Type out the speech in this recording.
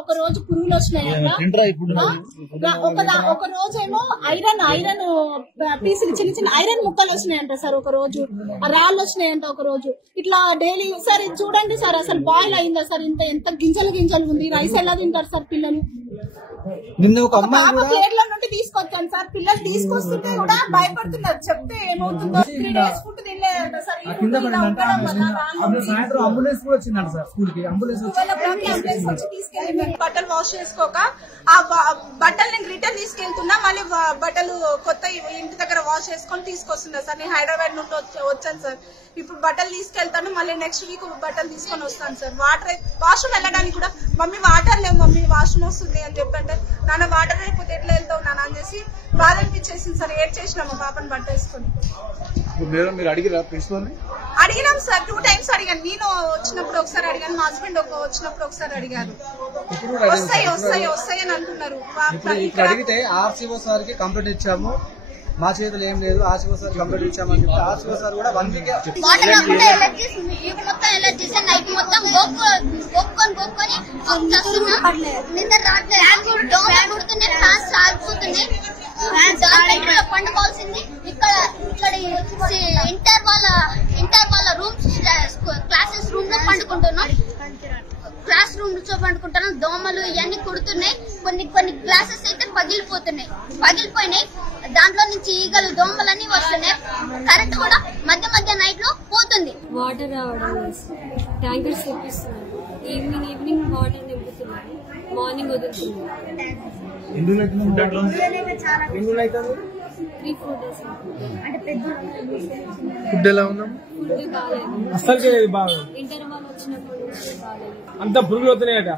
ఒక రోజు పురుగులు వచ్చినాయంట, ఒక రోజేమో ఐరన్ పీసులు చిన్న చిన్న ఐరన్ ముక్కలు వచ్చినాయంట సార్, ఒక రోజు రాళ్ళు వచ్చినాయంట ఒక రోజు. ఇట్లా డైలీ సార్ చూడండి సార్, అసలు బాయిల్ అయిందా సార్, ఎంత గింజలు ఉంది, రైస్ ఎలా తింటారు సార్ పిల్లలు. నిన్న ఒక అమ్మాయి ప్లేట్ల నుండి తీసుకొచ్చాను సార్, పిల్లలు తీసుకొస్తుంటే కూడా భయపడుతున్నారు, చెప్తే ఏమవుతుందో. 3 days ఫుడ్ తినలేదంట సార్. సాయంత్రం అంబులెన్స్ కూడా వచ్చిందంట సార్, స్కూల్ కి అంబులెన్స్ వచ్చి తీసుకెళ్ళి బట్టలు వాష్ చేసుకోక ఆ బట్టలు రిటర్న్ తీసుకెళ్తున్నా, మళ్ళీ బట్టలు కొత్త ఇంటి దగ్గర వాష్ చేసుకొని తీసుకొస్తున్నా సార్. నేను హైదరాబాద్ నుండి వచ్చాను సార్, ఇప్పుడు బట్టలు తీసుకెళ్తాను, మళ్ళీ నెక్స్ట్ వీక్ బట్టలు తీసుకొని వస్తాను సార్. వాష్రూమ్ వెళ్ళడానికి కూడా మమ్మీ వాటర్ లేవు మమ్మీ, వాష్రూమ్ వస్తుంది అని చెప్పంటే, నాన్న వాటర్ అయిపోతే ఎట్లా వెళ్తావు నాన్న అని చేసి బాధ అనిపించేసింది సార్. ఏడ్ చేసినాం మా పాపని బట్ట వేసుకొని. అడిగినాం సార్, 2 times అడిగాను. నేను వచ్చినప్పుడు ఒకసారి అడిగాను, మా హస్బెండ్ వచ్చినప్పుడు ఒకసారి అడిగారు. వస్తాయి అని అంటున్నారు. అడిగితే ఆర్సీఓ సార్ కి కంప్లైంట్ ఇచ్చాము, మా చేతులు ఏం లేదు, ఆర్సీఓ సార్ కంప్లైంట్ ఇచ్చామని చెప్పి ఆర్సీఓ సార్ కూడా 1 week నైట్ మొత్తం గోక్కొని నిద్ర రావట్లేదు, పండుకోవాల్సింది. ఇక్కడ ఇంటర్ వాళ్ళ రూమ్స్ క్లాసెస్ రూమ్ లో పండుకుంటున్నాం, క్లాస్ రూమ్ లో పండుకుంటున్నాం. దోమలు ఇవన్నీ కుడుతున్నాయి, కొన్ని క్లాసెస్ అయితే పగిలిపోయినాయి, దాంట్లో నుంచి ఈగలు దోమలన్నీ వస్తున్నాయి. కరెంట్ కూడా మధ్య నైట్ లో పోతుంది. వాటర్ రావడం ట్యాంకర్స్ తెప్పిస్తున్నారు, ఈవినింగ్ వాటర్ నింపుతున్నారు, మార్నింగ్ వదులుతున్నారు. 3-4 days. ఫుడ్ ఎలా ఉన్నాం ఫుడ్ బాగాలేదు, అసలు బాగా ఇంటర్ వాళ్ళు వచ్చినప్పుడు బాగాలేదు, అంత పురుగులు అవుతున్నాయట.